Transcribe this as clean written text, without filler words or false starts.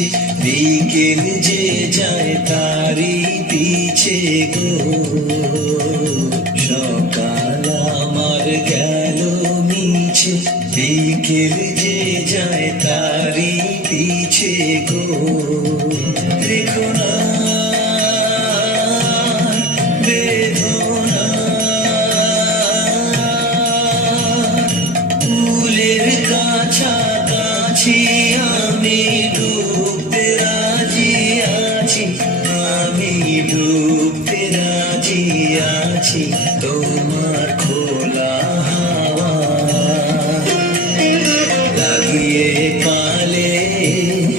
পিছে, বিকেল যে যায় তারি পিছে গো। সকাল আমার গেল মিছে, বিকেল যে যায় তারি পিছে গো। দেখো না